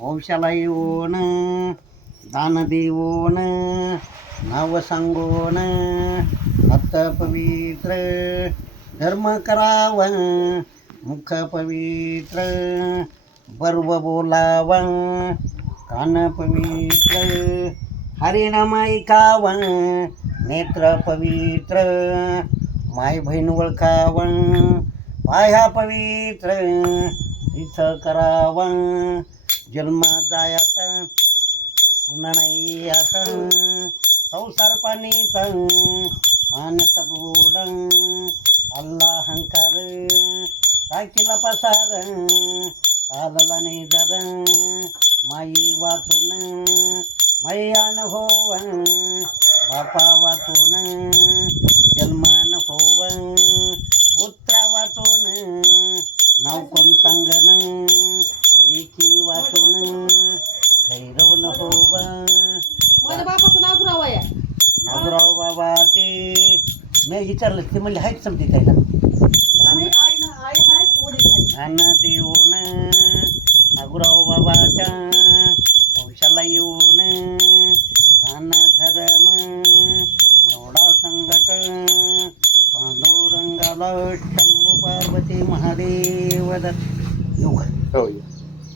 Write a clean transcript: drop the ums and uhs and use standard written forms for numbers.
वंशाला येऊन दान देऊन नाव सांगून हात पवित्र धर्म करावा मुख पवित्र पर्व बोलावा कान पवित्र हरिनाम ऐकावा नेत्र पवित्र माय बहीण ओळखावा पाया पवित्र इथं करावा जन्म जायाचा गुन्हा नाही आता संसार पाणीचा मानता बुड अल्ला हंकार टाकीला पसार चालला नाही जर माई वाचून माई अनुभव बापा वाचून जन्मान होव पुत्रा वाचून नाव कोण सांगन लेखी वाचून खैरवण होव माझ्या बापाचं नाव गुराव आहे. नागराव बाबा ते मी विचारलं ते म्हणजे आहेत समजे त्याला धान देऊन नागराव बाबाच्या वंशाला येऊन दान धर्म एवढा संकट पांडुरंगाला शंभू पार्वती महादेव दत्त. हो